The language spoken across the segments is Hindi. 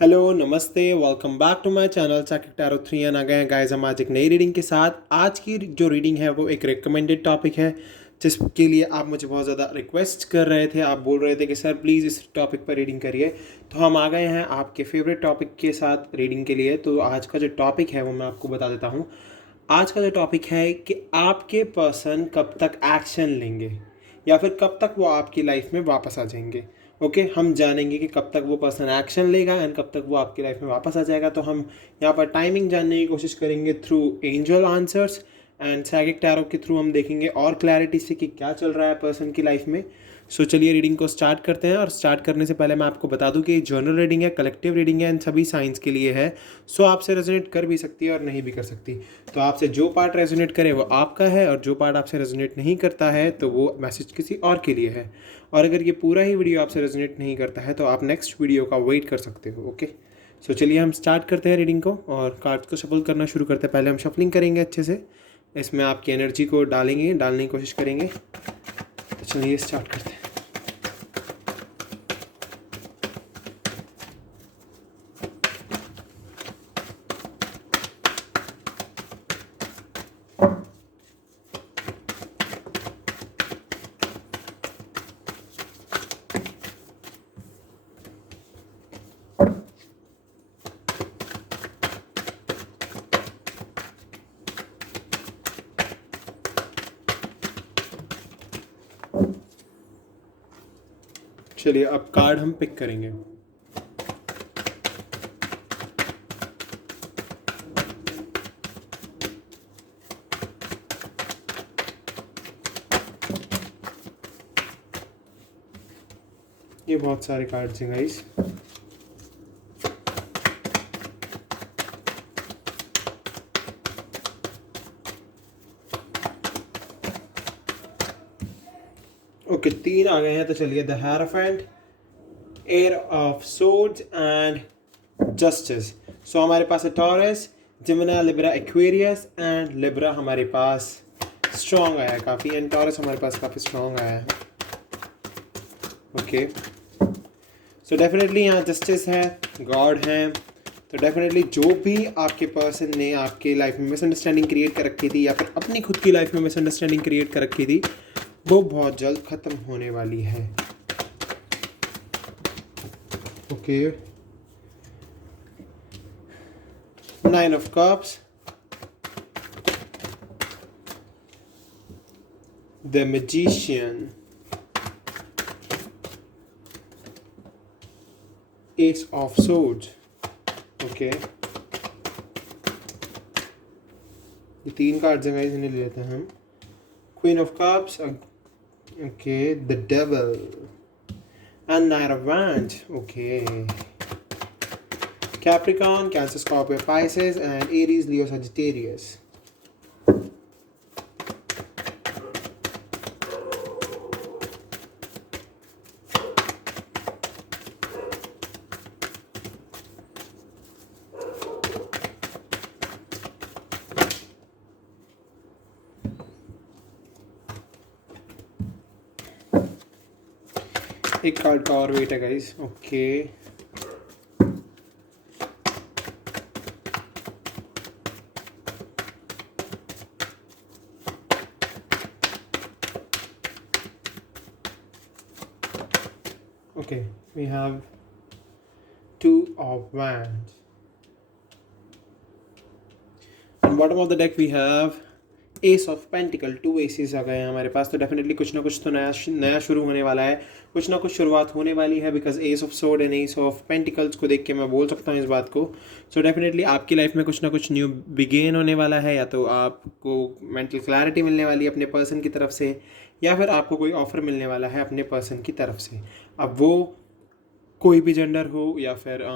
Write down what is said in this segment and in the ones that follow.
हेलो नमस्ते welcome back to my channel चाकिक टैरो 3 आ गए हैं गाइस हम आज एक नई रीडिंग के साथ। आज की जो रीडिंग है वो एक रिकमेंडेड टॉपिक है जिसके लिए आप मुझे बहुत ज़्यादा रिक्वेस्ट कर रहे थे। आप बोल रहे थे कि सर प्लीज़ इस टॉपिक पर रीडिंग करिए, तो हम आ गए हैं आपके फेवरेट टॉपिक के साथ रीडिंग के लिए। तो आज का जो टॉपिक है वो मैं आपको बता देता हूँ। आज का जो टॉपिक है कि आपके पर्सन कब तक एक्शन लेंगे या फिर कब तक वो आपकी लाइफ में वापस आ जाएंगे। ओके हम जानेंगे कि कब तक वो पर्सन एक्शन लेगा एंड कब तक वो आपकी लाइफ में वापस आ जाएगा। तो हम यहाँ पर टाइमिंग जानने की कोशिश करेंगे through angel answers and psychic tarot के थ्रू हम देखेंगे और क्लैरिटी से कि क्या चल रहा है पर्सन की लाइफ में। सो चलिए रीडिंग को स्टार्ट करते हैं। और स्टार्ट करने से पहले मैं आपको बता दूं कि जर्नल रीडिंग है, कलेक्टिव रीडिंग है एंड सभी साइंस के लिए है। सो आपसे रेजोनेट कर भी सकती है और नहीं भी कर सकती। तो आपसे जो पार्ट रेजोनेट करे वो आपका है और जो पार्ट आपसे रेजोनेट नहीं करता है तो वो मैसेज किसी और के लिए है। और अगर ये पूरा ही वीडियो आपसे रेजोनेट नहीं करता है तो आप नेक्स्ट वीडियो का वेट कर सकते हो। ओके सो चलिए हम स्टार्ट करते हैं रीडिंग को और कार्ड्स को शफल करना शुरू करते हैं। पहले हम शफलिंग करेंगे अच्छे से, इसमें आपकी एनर्जी को डालने की कोशिश करेंगे। तो चलिए स्टार्ट करते हैं। चलिए अब कार्ड हम पिक करेंगे। ये बहुत सारे कार्ड्स हैं गाइस। ओके तीन आ गए हैं। तो चलिए the Hierophant, air of swords and justice. So हमारे पास है Taurus, Gemini, Libra, Aquarius and Libra हमारे पास स्ट्रॉन्ग आया है काफ़ी एंड टॉरस हमारे पास काफ़ी स्ट्रॉन्ग आया है। ओके सो डेफिनेटली यहाँ जस्टिस है, गॉड है। तो डेफिनेटली जो भी आपके पर्सन ने आपके लाइफ में मिसअंडरस्टैंडिंग क्रिएट कर रखी थी या फिर अपनी खुद की लाइफ में मिसअंडरस्टैंडिंग क्रिएट कर रखी थी वो बहुत जल्द ख़त्म होने वाली है। Okay nine of cups, the magician, S of swords. Okay ये तीन कार्ड्स हैं गाइस, इन्हें ले लेते हैं हम। Queen of cups, okay the devil and night of wands. Okay Capricorn, cancer, Scorpio, Pisces and Aries, Leo, Sagittarius. एक कार्ड का और वेट है guys. Okay okay we have two of wands and bottom of the deck we have ace of pentacle. Two aces आ गए हैं हमारे पास। तो डेफिनेटली कुछ ना कुछ तो नया शुरू होने वाला है, कुछ ना कुछ शुरुआत होने वाली है because S of sword and S of pentacles को देख के मैं बोल सकता हूँ इस बात को। सो डेफिनेटली आपकी लाइफ में कुछ ना कुछ न्यू बिगेन होने वाला है, या तो आपको मेंटल क्लैरिटी मिलने वाली है अपने पर्सन की तरफ से या फिर आपको कोई ऑफर मिलने वाला है अपने पर्सन की तरफ से। अब वो कोई भी जेंडर हो या फिर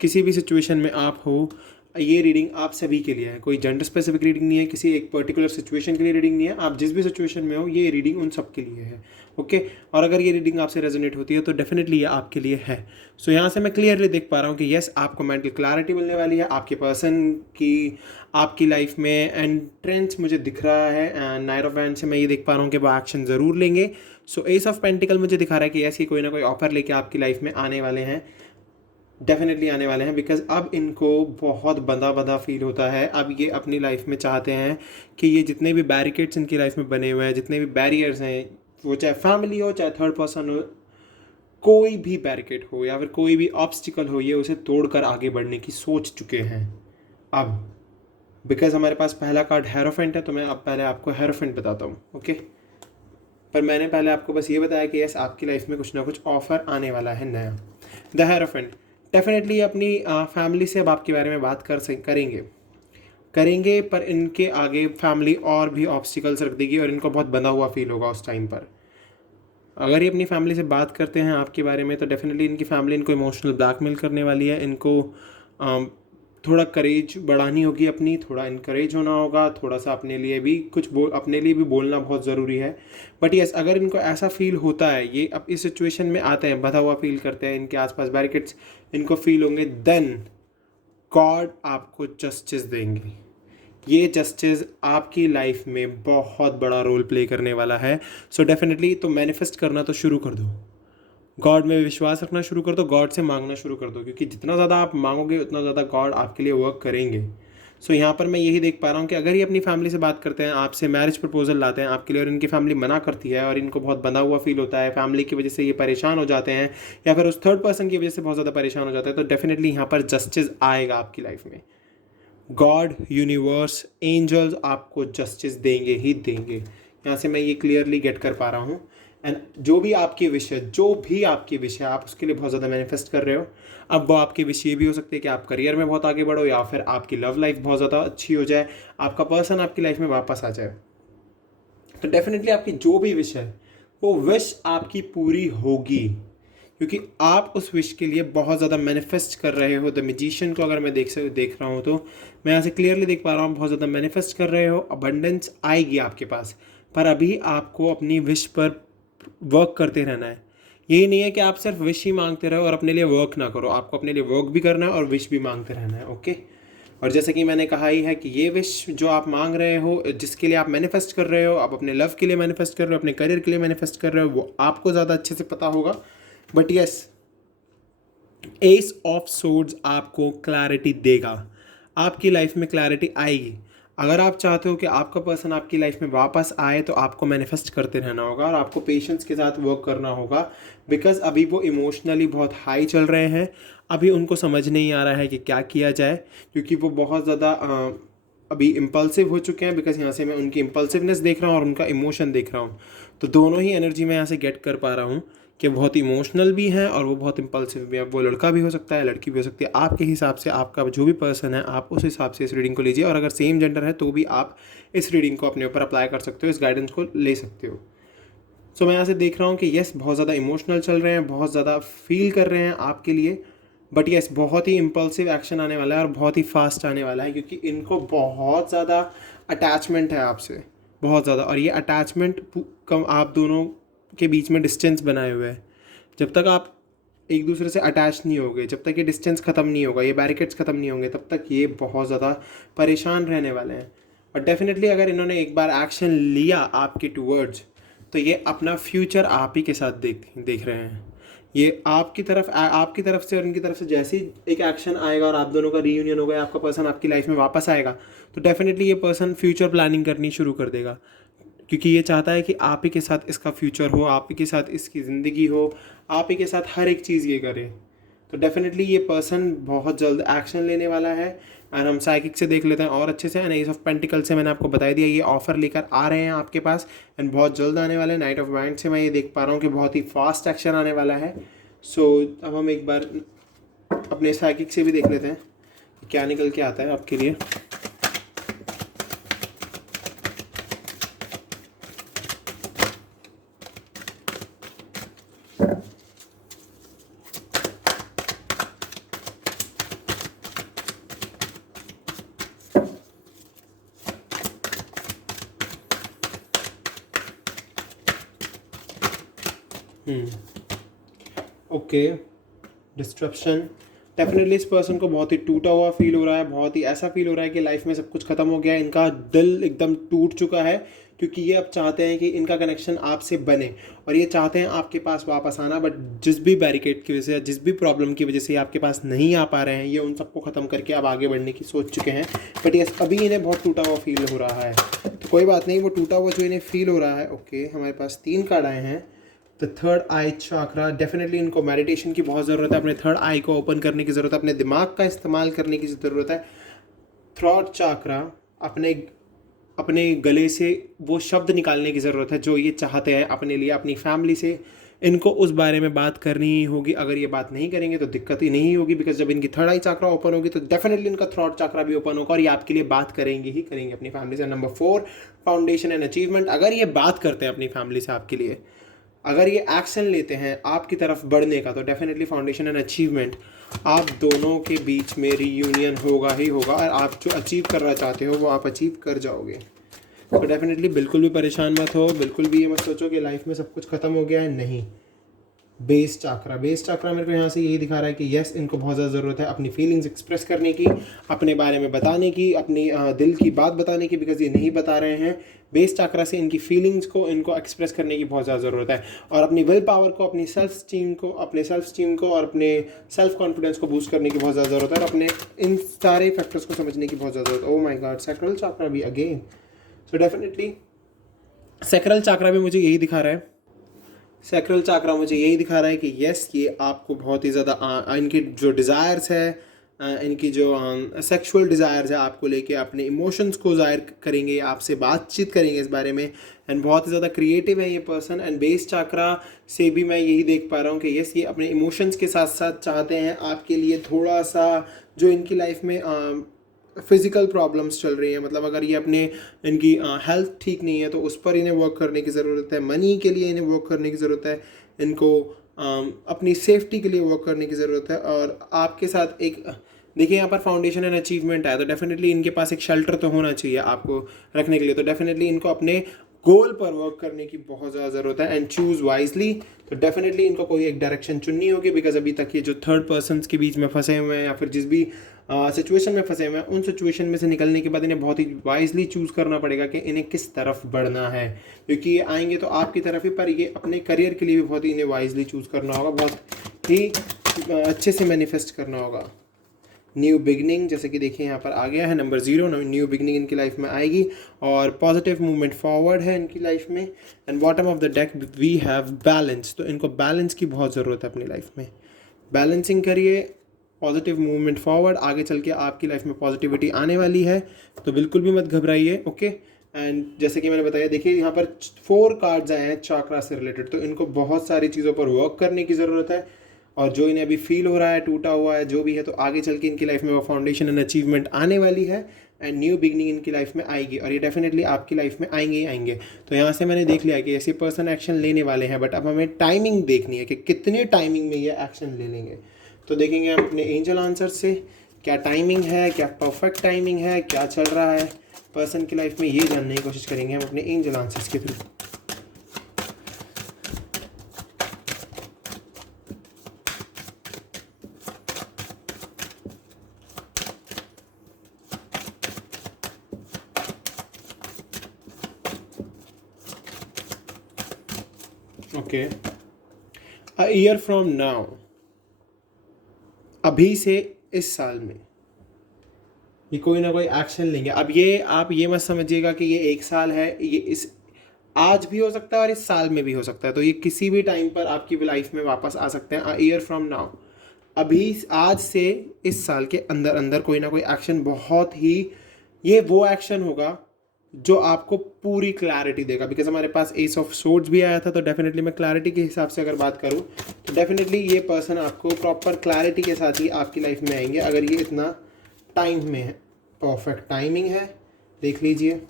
किसी भी सिचुएशन में आप हो, ये रीडिंग आप सभी के लिए है। कोई जेंडर स्पेसिफिक रीडिंग नहीं है, किसी एक पर्टिकुलर सिचुएशन के लिए रीडिंग नहीं है। आप जिस भी सिचुएशन में हो ये रीडिंग उन सब के लिए है। ओके और अगर ये रीडिंग आपसे रेजोनेट होती है तो डेफिनेटली ये आपके लिए है। सो यहाँ से मैं क्लियरली देख पा रहा हूँ कि येस आपको मेंटल क्लैरिटी मिलने वाली है आपके पर्सन की आपकी लाइफ में एंट्रेंस मुझे दिख रहा है। एंड नाइट ऑफ वैंड्स से मैं ये देख पा रहा हूँ कि वो एक्शन ज़रूर लेंगे। सो एस ऑफ पेंटिकल मुझे दिखा रहा है कि ऐसी कोई ना कोई ऑफर लेके आपकी लाइफ में आने वाले हैं। डेफिनेटली आने वाले हैं, बिकॉज अब इनको बहुत बंधा बंधा फील होता है। अब ये अपनी लाइफ में चाहते हैं कि ये जितने भी बैरिकेड्स इनकी लाइफ में बने हुए हैं, जितने भी बैरियर्स हैं, वो चाहे फैमिली हो चाहे थर्ड पर्सन हो, कोई भी बैरिकेड हो या फिर कोई भी ऑब्स्टिकल हो, ये उसे तोड़कर आगे बढ़ने की सोच चुके हैं अब। बिकॉज हमारे पास पहला कार्ड हेरोफेंट है, तो मैं अब पहले आपको हेरोफेंट बताता हूँ, ओके। पर मैंने पहले आपको बस ये बताया कि यस, आपकी लाइफ में कुछ ना कुछ ऑफर आने वाला है नया। द हेरोफेंट डेफिनेटली अपनी फैमिली से अब आपके बारे में बात करेंगे, पर इनके आगे फैमिली और भी ऑब्स्टिकल्स रख देगी और इनको बहुत बंधा हुआ फील होगा उस टाइम पर। अगर ये अपनी फैमिली से बात करते हैं आपके बारे में, तो डेफिनेटली इनकी फैमिली इनको इमोशनल ब्लैकमेल करने वाली है। इनको थोड़ा करेज बढ़ानी होगी अपनी, थोड़ा इनकरेज होना होगा, थोड़ा सा अपने लिए भी अपने लिए भी बोलना बहुत ज़रूरी है। बट यस, अगर इनको ऐसा फील होता है, ये अब इस सिचुएशन में आते हैं, बंधा हुआ फील करते हैं, इनके आसपास बैरिकेड्स इनको फील होंगे, देन गॉड आपको जस्टिस देंगे। ये जस्टिस आपकी लाइफ में बहुत बड़ा रोल प्ले करने वाला है। सो डेफिनेटली तो मैनिफेस्ट करना तो शुरू कर दो, गॉड में विश्वास रखना शुरू कर दो, गॉड से मांगना शुरू कर दो, क्योंकि जितना ज़्यादा आप मांगोगे उतना ज़्यादा गॉड आपके लिए वर्क करेंगे। सो यहाँ पर मैं यही देख पा रहा हूँ कि अगर ये अपनी फैमिली से बात करते हैं, आपसे मैरिज प्रपोजल लाते हैं आपके लिए, और इनकी फैमिली मना करती है और इनको बहुत बंधा हुआ फील होता है, फैमिली की वजह से ये परेशान हो जाते हैं या फिर उस थर्ड पर्सन की वजह से बहुत ज़्यादा परेशान हो जाता है, तो डेफिनेटली यहाँ पर जस्टिस आएगा आपकी लाइफ में। गॉड, यूनिवर्स, एंजल्स आपको जस्टिस देंगे ही देंगे। यहाँ से मैं ये क्लियरली गेट कर पा रहा हूँ। एंड जो भी आपकी विश है आप उसके लिए बहुत ज़्यादा मैनिफेस्ट कर रहे हो। अब वो आपकी विश ये भी हो सकती है कि आप करियर में बहुत आगे बढ़ो, या फिर आपकी लव लाइफ बहुत ज़्यादा अच्छी हो जाए, आपका पर्सन आपकी लाइफ में वापस आ जाए। तो डेफिनेटली आपकी जो भी विश है वो विश आपकी पूरी होगी, क्योंकि आप उस विश के लिए बहुत ज़्यादा मैनिफेस्ट कर रहे हो। द मैजिशियन को अगर मैं देख रहा हूँ, तो मैं यहाँ से क्लियरली देख पा रहा हूँ, बहुत ज़्यादा मैनिफेस्ट कर रहे हो, अबंडेंस आएगी आपके पास। पर अभी आपको अपनी विश पर वर्क करते रहना है। यही नहीं है कि आप सिर्फ विश ही मांगते रहो और अपने लिए वर्क ना करो, आपको अपने लिए वर्क भी करना है और विश भी मांगते रहना है, ओके। और जैसे कि मैंने कहा ही है कि ये विश जो आप मांग रहे हो, जिसके लिए आप मैनिफेस्ट कर रहे हो, आप अपने लव के लिए मैनिफेस्ट कर रहे हो, अपने करियर के लिए मैनिफेस्ट कर रहे हो, वो आपको ज़्यादा अच्छे से पता होगा। But yes, S of swords आपको क्लैरिटी देगा, आपकी लाइफ में क्लैरिटी आएगी। अगर आप चाहते हो कि आपका पर्सन आपकी लाइफ में वापस आए, तो आपको मैनिफेस्ट करते रहना होगा और आपको पेशेंस के साथ वर्क करना होगा। बिकॉज अभी वो इमोशनली बहुत हाई चल रहे हैं, अभी उनको समझ नहीं आ रहा है कि क्या किया जाए, क्योंकि वो बहुत ज़्यादा अभी इम्पल्सिव हो चुके हैं। बिकॉज यहाँ से मैं उनकी इम्पल्सिवनेस देख रहा हूँ और उनका इमोशन देख रहा हूँ, तो दोनों ही एनर्जी मैं यहाँ से गेट कर पा रहा हूँ कि बहुत इमोशनल भी हैं और वो बहुत इम्पल्सिव भी है। वो लड़का भी हो सकता है, लड़की भी हो सकती है। आपके हिसाब से, आपका जो भी पर्सन है, आप उस हिसाब से इस रीडिंग को लीजिए, और अगर सेम जेंडर है तो भी आप इस रीडिंग को अपने ऊपर अप्लाई कर सकते हो, इस गाइडेंस को ले सकते हो। सो मैं यहाँ से देख रहा हूँ कि यस, बहुत ज़्यादा इमोशनल चल रहे हैं, बहुत ज़्यादा फील कर रहे हैं आपके लिए। बट यस, बहुत ही इम्पल्सिव एक्शन आने वाला है और बहुत ही फास्ट आने वाला है, क्योंकि इनको बहुत ज़्यादा अटैचमेंट है आपसे, बहुत ज़्यादा। और ये अटैचमेंट कम आप दोनों के बीच में डिस्टेंस बनाए हुए है। जब तक आप एक दूसरे से अटैच नहीं होगे, जब तक ये डिस्टेंस ख़त्म नहीं होगा, ये बैरिकेड्स ख़त्म नहीं होंगे, तब तक ये बहुत ज़्यादा परेशान रहने वाले हैं। और डेफिनेटली अगर इन्होंने एक बार एक्शन लिया आपके टूवर्ड्स, तो ये अपना फ्यूचर आप ही के साथ देख रहे हैं। ये आपकी तरफ से और इनकी तरफ से जैसे ही एक एक्शन आएगा और आप दोनों का रीयूनियन होगा, आपका पर्सन आपकी लाइफ में वापस आएगा, तो डेफिनेटली ये पर्सन फ्यूचर प्लानिंग करनी शुरू कर देगा, क्योंकि ये चाहता है कि आप ही के साथ इसका फ्यूचर हो, आप ही के साथ इसकी ज़िंदगी हो, आप ही के साथ हर एक चीज़ ये करे। तो डेफिनेटली ये पर्सन बहुत जल्द एक्शन लेने वाला है। एंड हम साइकिक से देख लेते हैं और अच्छे से। एंड एस ऑफ पेंटिकल से मैंने आपको बता दिया, ये ऑफर लेकर आ रहे हैं आपके पास एंड बहुत जल्द आने वाले हैं। नाइट ऑफ वाइंड से मैं ये देख पा रहा हूँ कि बहुत ही फास्ट एक्शन आने वाला है। सो अब हम एक बार अपने साइकिक से भी देख लेते हैं क्या निकल के आता है आपके लिए। Okay, disruption. डेफिनेटली इस पर्सन को बहुत ही टूटा हुआ फील हो रहा है, बहुत ही ऐसा फील हो रहा है कि लाइफ में सब कुछ खत्म हो गया है, इनका दिल एकदम टूट चुका है, क्योंकि ये अब चाहते हैं कि इनका कनेक्शन आपसे बने और ये चाहते हैं आपके पास वापस आना, बट जिस भी बैरिकेड की वजह से या जिस भी प्रॉब्लम की वजह से ये आपके पास नहीं आ पा रहे हैं, ये उन सबको ख़त्म करके अब आगे बढ़ने की सोच चुके हैं। बट यस, अभी इन्हें बहुत टूटा हुआ फील हो रहा है, तो कोई बात नहीं, वो टूटा हुआ जो इन्हें फील हो रहा है। ओके, हमारे पास 3 कार्ड आए हैं। The third I chakra, definitely इनको मेडिटेशन की बहुत ज़रूरत है, अपने थर्ड आई को ओपन करने की ज़रूरत है, अपने दिमाग का इस्तेमाल करने की ज़रूरत है। थ्रॉट चाक्रा, अपने अपने गले से वो शब्द निकालने की ज़रूरत है जो ये चाहते हैं अपने लिए, अपनी फैमिली से। इनको उस बारे में बात करनी ही होगी, अगर ये बात नहीं करेंगे तो दिक्कत ही नहीं होगी, बिकॉज जब इनकी थर्ड आई चाक्रा ओपन होगी तो डेफिनेटली इनका थ्रॉट चाक्रा भी ओपन होगा और ये आपके लिए बात करेंगे ही करेंगे अपनी फैमिली से। नंबर 4, फाउंडेशन एंड अचीवमेंट, अगर ये बात करते हैं अपनी फैमिली से आपके लिए, अगर ये एक्शन लेते हैं आपकी तरफ बढ़ने का, तो डेफिनेटली फाउंडेशन एंड अचीवमेंट, आप दोनों के बीच में रीयूनियन होगा ही होगा और आप जो अचीव करना चाहते हो वो आप अचीव कर जाओगे। तो डेफिनेटली बिल्कुल भी परेशान मत हो, बिल्कुल भी ये मत सोचो कि लाइफ में सब कुछ ख़त्म हो गया है, नहीं। बेस चाक्रा, बेस चाक्रा मेरे को यहाँ से यही दिखा रहा है कि यस, इनको बहुत ज़्यादा ज़रूरत है अपनी फीलिंग्स एक्सप्रेस करने की, अपने बारे में बताने की, अपनी दिल की बात बताने की, बिकॉज ये नहीं बता रहे हैं। बेस चाक्रा से इनकी फीलिंग्स को, इनको एक्सप्रेस करने की बहुत ज़्यादा ज़रूरत है और अपनी विल पावर को, अपनी सेल्फ स्टीम को और अपने सेल्फ कॉन्फिडेंस को बूस्ट करने की बहुत ज़्यादा ज़रूरत है और अपने इन सारे फैक्टर्स को समझने की बहुत ज़्यादा ज़रूरत है। Oh my God, sacral chakra भी again. So definitely sacral chakra भी मुझे यही दिखा रहा है, सैक्रल चाक्रा मुझे यही दिखा रहा है कि यस, ये आपको बहुत ही ज़्यादा इनकी जो डिज़ायर्स है, इनकी जो सेक्सुअल डिज़ायर्स है आपको लेके, अपने इमोशंस को ज़ाहिर करेंगे, आपसे बातचीत करेंगे इस बारे में, एंड बहुत ही ज़्यादा क्रिएटिव है ये पर्सन। एंड बेस चाक्रा से भी मैं यही देख पा रहा हूँ कि यस, ये अपने इमोशंस के साथ साथ चाहते हैं आपके लिए थोड़ा सा, जो इनकी लाइफ में फिज़िकल प्रॉब्लम्स चल रही है, मतलब अगर ये अपने इनकी हेल्थ ठीक नहीं है तो उस पर इन्हें वर्क करने की ज़रूरत है, मनी के लिए इन्हें वर्क करने की ज़रूरत है, इनको अपनी सेफ्टी के लिए वर्क करने की ज़रूरत है। और आपके साथ एक, देखिए यहाँ पर फाउंडेशन एंड अचीवमेंट है, तो डेफिनेटली इनके पास एक शेल्टर तो होना चाहिए आपको रखने के लिए, तो डेफिनेटली इनको अपने गोल पर वर्क करने की बहुत ज़्यादा ज़रूरत है। एंड चूज़ वाइजली, तो डेफिनेटली इनको कोई एक डायरेक्शन चुननी होगी, बिकॉज अभी तक ये जो थर्ड पर्सन्स के बीच में फंसे हुए हैं या फिर जिस भी सिचुएशन में फंसे हुए हैं, उन सिचुएशन में से निकलने के बाद इन्हें बहुत ही वाइजली चूज़ करना पड़ेगा कि इन्हें किस तरफ बढ़ना है, क्योंकि ये आएंगे तो आपकी तरफ ही, पर ये अपने करियर के लिए भी बहुत ही इन्हें वाइजली चूज़ करना होगा, बहुत ही अच्छे से मैनिफेस्ट करना होगा। न्यू बिगनिंग, जैसे कि देखिए यहाँ पर आ गया है नंबर 0, न्यू बिगनिंग इनकी लाइफ में आएगी और पॉजिटिव मूवमेंट फॉरवर्ड है इनकी लाइफ में। And bottom of the deck we have balance, तो इनको बैलेंस की बहुत ज़रूरत है अपनी लाइफ में, बैलेंसिंग करिए, पॉजिटिव मूवमेंट फॉरवर्ड, आगे चल के आपकी लाइफ में पॉजिटिविटी आने वाली है, तो बिल्कुल भी मत घबराइए। ओके, एंड जैसे कि मैंने बताया, देखिए यहाँ पर 4 कार्ड्स आए हैं चाक्रा से रिलेटेड, तो इनको बहुत सारी चीज़ों पर वर्क करने की ज़रूरत है और जो इन्हें अभी फील हो रहा है, टूटा हुआ है जो भी है, तो आगे चल के इनकी लाइफ में वो फाउंडेशन एंड अचीवमेंट आने वाली है एंड न्यू बिगनिंग इनकी लाइफ में आएगी और ये डेफिनेटली आपकी लाइफ में आएंगे ही आएंगे। तो यहाँ से मैंने देख लिया कि ऐसे पर्सन एक्शन लेने वाले हैं, बट अब हमें टाइमिंग देखनी है कि कितने टाइमिंग में ये एक्शन ले लेंगे। तो देखेंगे हम अपने एंजल आंसर से क्या टाइमिंग है, क्या परफेक्ट टाइमिंग है, क्या चल रहा है पर्सन की लाइफ में, ये जानने की कोशिश करेंगे हम अपने एंजल आंसर्स के through. Okay, a year from now, अभी से इस साल में ये कोई ना कोई एक्शन लेंगे। अब ये आप ये मत समझिएगा कि ये 1 साल है, ये इस आज भी हो सकता है और इस साल में भी हो सकता है, तो ये किसी भी टाइम पर आपकी लाइफ में वापस आ सकते हैं। अ ईयर फ्रॉम नाउ, अभी आज से इस साल के अंदर अंदर कोई ना कोई एक्शन, बहुत ही ये वो एक्शन होगा जो आपको पूरी क्लैरिटी देगा, बिकॉज हमारे पास एस ऑफ सोर्ड्स भी आया था, तो डेफिनेटली मैं क्लैरिटी के हिसाब से अगर बात करूँ तो डेफिनेटली ये पर्सन आपको प्रॉपर क्लैरिटी के साथ ही आपकी लाइफ में आएंगे, अगर ये इतना टाइम में है, परफेक्ट टाइमिंग है, देख लीजिए।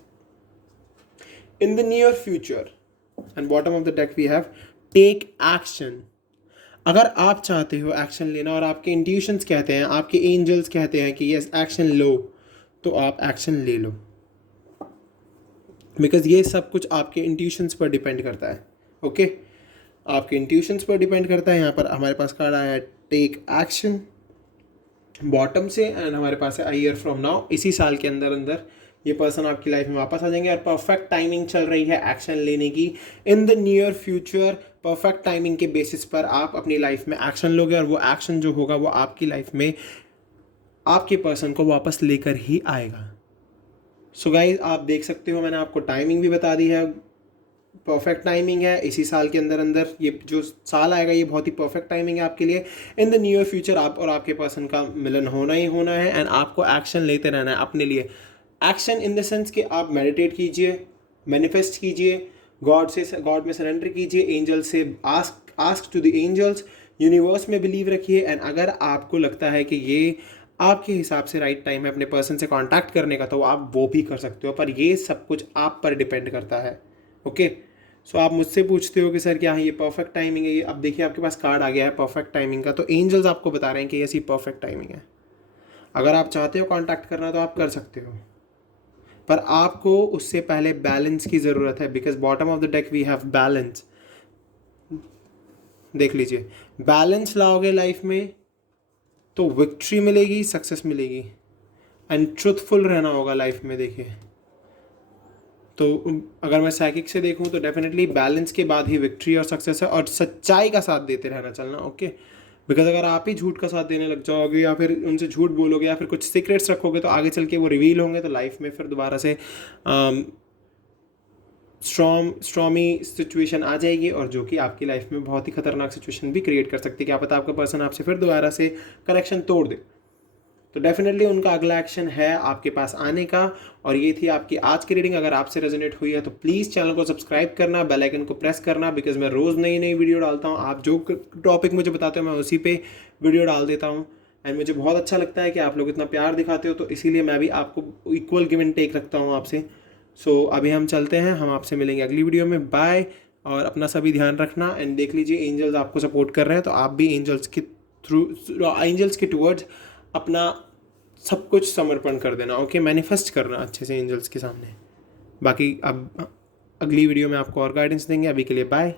In the near future and bottom of the deck we have take action, अगर आप चाहते हो एक्शन लेना और आपके इंट्यूशंस कहते हैं, आपके एंजल्स कहते हैं कि यस एक्शन लो, तो आप एक्शन ले लो, बिकॉज ये सब कुछ आपके इंट्यूशंस पर डिपेंड करता है। ओके, आपके इंट्यूशंस पर डिपेंड करता है। यहाँ पर हमारे पास कार्ड आया है टेक एक्शन बॉटम से, एंड हमारे पास है अ ईयर फ्रॉम नाउ, इसी साल के अंदर अंदर ये पर्सन आपकी लाइफ में वापस आ जाएंगे और परफेक्ट टाइमिंग चल रही है एक्शन लेने की इन the near future. Perfect timing के बेसिस पर आप अपनी लाइफ में एक्शन लोगे और वो एक्शन जो होगा वो आपकी लाइफ में आपके पर्सन को वापस लेकर ही आएगा। सो गाइस, आप देख सकते हो मैंने आपको टाइमिंग भी बता दी है, परफेक्ट टाइमिंग है। इसी साल के अंदर अंदर ये जो साल आएगा ये बहुत ही परफेक्ट टाइमिंग है आपके लिए। इन द नियर फ्यूचर आप और आपके पर्सन का मिलन होना ही होना है एंड आपको एक्शन लेते रहना है अपने लिए। एक्शन इन द सेंस कि आप मेडिटेट कीजिए, मैनिफेस्ट कीजिए, गॉड में सरेंडर कीजिए, एंजल से ask to the angels, universe में बिलीव रखिए। एंड अगर आपको लगता है कि ये आपके हिसाब से राइट टाइम है अपने पर्सन से कांटेक्ट करने का तो आप वो भी कर सकते हो, पर ये सब कुछ आप पर डिपेंड करता है। ओके, सो आप मुझसे पूछते हो कि सर क्या ये परफेक्ट टाइमिंग है? ये अब देखिए आपके पास कार्ड आ गया है परफेक्ट टाइमिंग का, तो एंजल्स आपको बता रहे हैं कि ऐसी परफेक्ट टाइमिंग है। अगर आप चाहते हो कांटेक्ट करना तो आप कर सकते हो, पर आपको उससे पहले बैलेंस की ज़रूरत है, because bottom of the deck we have balance. देख लीजिए, बैलेंस लाओगे लाइफ में तो विक्ट्री मिलेगी, सक्सेस मिलेगी। एंड ट्रुथफुल रहना होगा लाइफ में। देखिए, तो अगर मैं साइकिक से देखूं तो डेफिनेटली बैलेंस के बाद ही विक्ट्री और सक्सेस है, और सच्चाई का साथ देते रहना चलना। ओके, बिकॉज अगर आप ही झूठ का साथ देने लग जाओगे या फिर उनसे झूठ बोलोगे या फिर कुछ सीक्रेट्स रखोगे तो आगे चल के वो रिवील होंगे, तो लाइफ में फिर दोबारा से स्ट्रॉमी सिचुएशन आ जाएगी, और जो कि आपकी लाइफ में बहुत ही खतरनाक सिचुएशन भी क्रिएट कर सकती है। क्या पता आपका पर्सन आपसे फिर दोबारा से कनेक्शन तोड़ दे। तो डेफिनेटली उनका अगला एक्शन है आपके पास आने का। और ये थी आपकी आज की रीडिंग। अगर आपसे रेजोनेट हुई है तो प्लीज़ चैनल को सब्सक्राइब करना, बेल आइकन को प्रेस करना, बिकॉज मैं रोज़ नई नई वीडियो डालता हूँ। आप जो टॉपिक मुझे बताते हो मैं उसी पे वीडियो डाल देता हूँ। एंड मुझे बहुत अच्छा लगता है कि आप लोग इतना प्यार दिखाते हो, तो इसीलिए मैं भी आपको इक्वल गिव एंड टेक रखता हूँ आपसे। सो अभी हम चलते हैं, हम आपसे मिलेंगे अगली वीडियो में। बाय, और अपना सभी ध्यान रखना। एंड देख लीजिए, एंजल्स आपको सपोर्ट कर रहे हैं, तो आप भी एंजल्स के टूवर्ड्स अपना सब कुछ समर्पण कर देना। ओके, मैनिफेस्ट करना अच्छे से एंजल्स के सामने। बाकी अब अगली वीडियो में आपको और गाइडेंस देंगे। अभी के लिए बाय।